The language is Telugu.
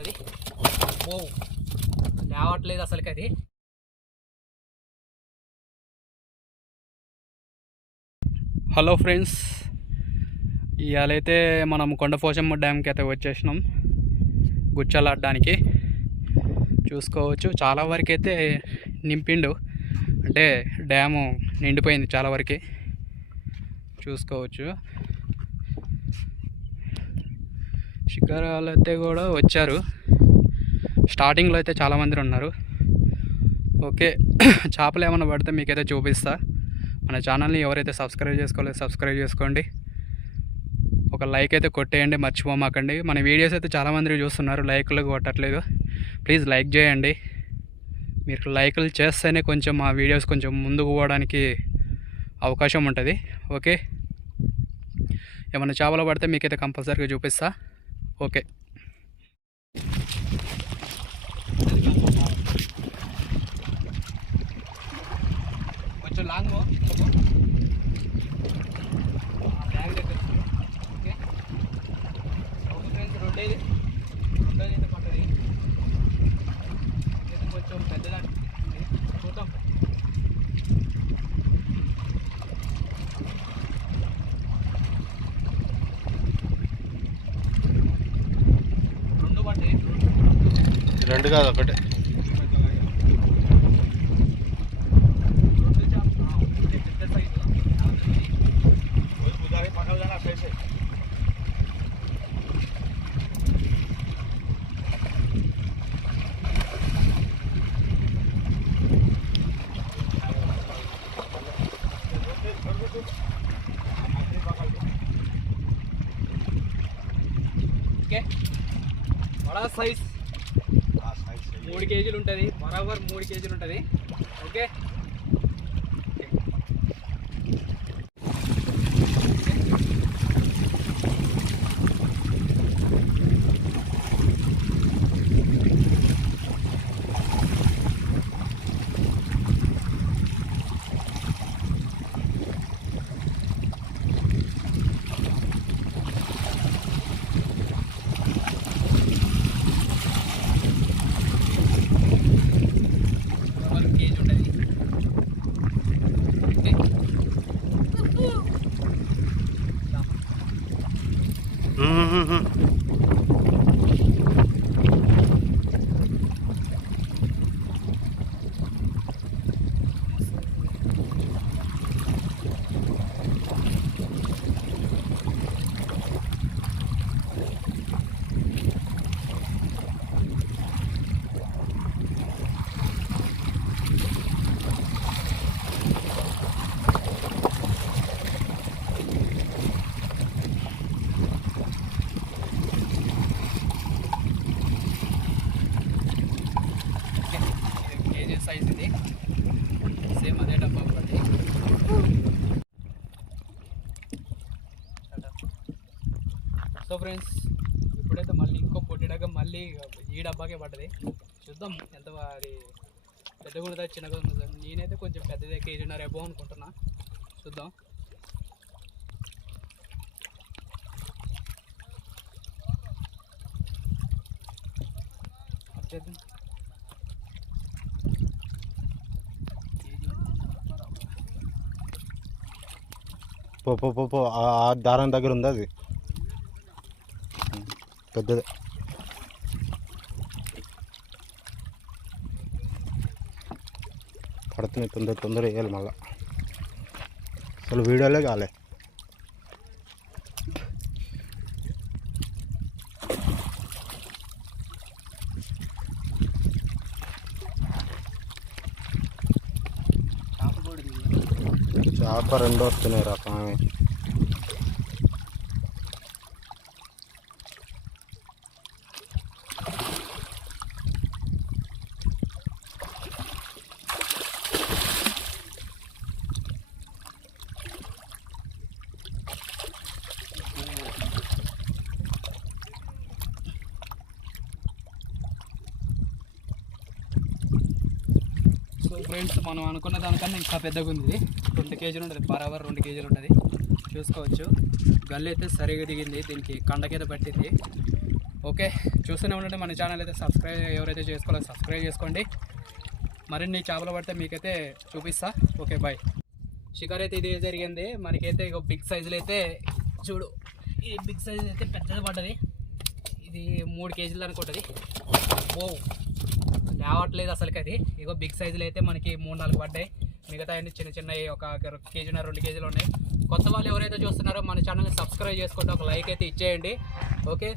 అది ఓ లేవట్లేదు అసలుకి అది. హలో ఫ్రెండ్స్, ఇవాళైతే మనం కొండపోచమ్మ డ్యామ్కి అయితే వచ్చేసినాం గుచ్చాలాడడానికి. చూసుకోవచ్చు చాలా వరకు అయితే నింపిండు, అంటే డ్యాము నిండిపోయింది చాలా వరకు. చూసుకోవచ్చు శిఖరాలు అయితే కూడా వచ్చారు. స్టార్టింగ్లో అయితే చాలామంది ఉన్నారు. ఓకే, చేపలు ఏమైనా పడితే మీకైతే చూపిస్తా. మన ఛానల్ని ఎవరైతే సబ్స్క్రైబ్ చేసుకోలేదో సబ్స్క్రైబ్ చేసుకోండి. ఒక లైక్ అయితే కొట్టేయండి, మర్చిపోమాకండి. మన వీడియోస్ అయితే చాలామంది చూస్తున్నారు, లైక్లు కొట్టట్లేదు. ప్లీజ్ లైక్ చేయండి. మీరు లైక్లు చేస్తేనే కొంచెం మా వీడియోస్ కొంచెం ముందుకు పోవడానికి అవకాశం ఉంటుంది. ఓకే, ఏమైనా చేపలు పడితే మీకైతే కంపల్సరీగా చూపిస్తా. ఓకే, కొంచెం లాంగ్ బ్యాగ్ దగ్గర. ఓకే, ఫ్రెండ్స్ రెండేది అయితే పట్టది. అయితే కొంచెం పెద్దదాన్ని చూద్దాం. రెండు కాదు ఒకటే. ఓకే, బడా సైజ్ 3 కేజీలు ఉంటుంది, బరాబర్ 3 కేజీలు ఉంటుంది. ఓకే, సైజ్ ఇది సేమ్ అదే డబ్బా ఒకటి. సో ఫ్రెండ్స్, ఇప్పుడైతే మళ్ళీ ఇంకో పొట్టి డగ్గ మళ్ళీ ఈ డబ్బాకే పడ్డది. చూద్దాం ఎంత అది పెద్దగా ఉంటుందా చిన్నగా ఉంటుందా. నేనైతే కొంచెం పెద్దదే, 1.5 కేజీ ఎబో అనుకుంటున్నా. చూద్దాం. వచ్చేద్దాం. పో ఆ దారం దగ్గర ఉంది, అది పెద్దది. పడుతున్నాయి, తొందర వేయాలి మళ్ళా. అసలు వీడియోలే కాలే. చేప 2 వస్తున్నాయి రా స్వామి. సో ఫ్రెండ్స్, మనం అనుకున్న దానికన్నా ఇంకా పెద్దగా ఉంది. 2 కేజీలు ఉంటుంది, బరాబర్ 2 కేజీలు ఉంటుంది. చూసుకోవచ్చు. గల్లు అయితే సరిగా దిగింది, దీనికి కండకైతే పట్టింది. ఓకే, చూస్తూనే ఉండండి మన ఛానల్ అయితే. సబ్స్క్రైబ్ ఎవరైతే చేసుకోవాలో సబ్స్క్రైబ్ చేసుకోండి. మరిన్ని చేపలు పడితే మీకైతే చూపిస్తా. Okay bye. షికార్ అయితే ఇది జరిగింది మనకైతే. ఇక బిగ్ సైజులు అయితే చూడు, ఈ బిగ్ సైజు అయితే పెద్దది పడ్డది. ఇది 3 కేజీలు అనుకుంటుంది. ఓ లేవట్లేదు అసలుకి అది. ఇగో బిగ్ సైజులు అయితే మనకి 3-4 పడ్డాయి. మిగతా అన్ని చిన్న చిన్నవి ఒక కేజీన 2 కేజీలు ఉన్నాయి. కొత్త వాళ్ళు ఎవరైతే చూస్తున్నారో మన ఛానల్ని సబ్స్క్రైబ్ చేసుకుంటే ఒక లైక్ అయితే ఇచ్చేయండి. ఓకే.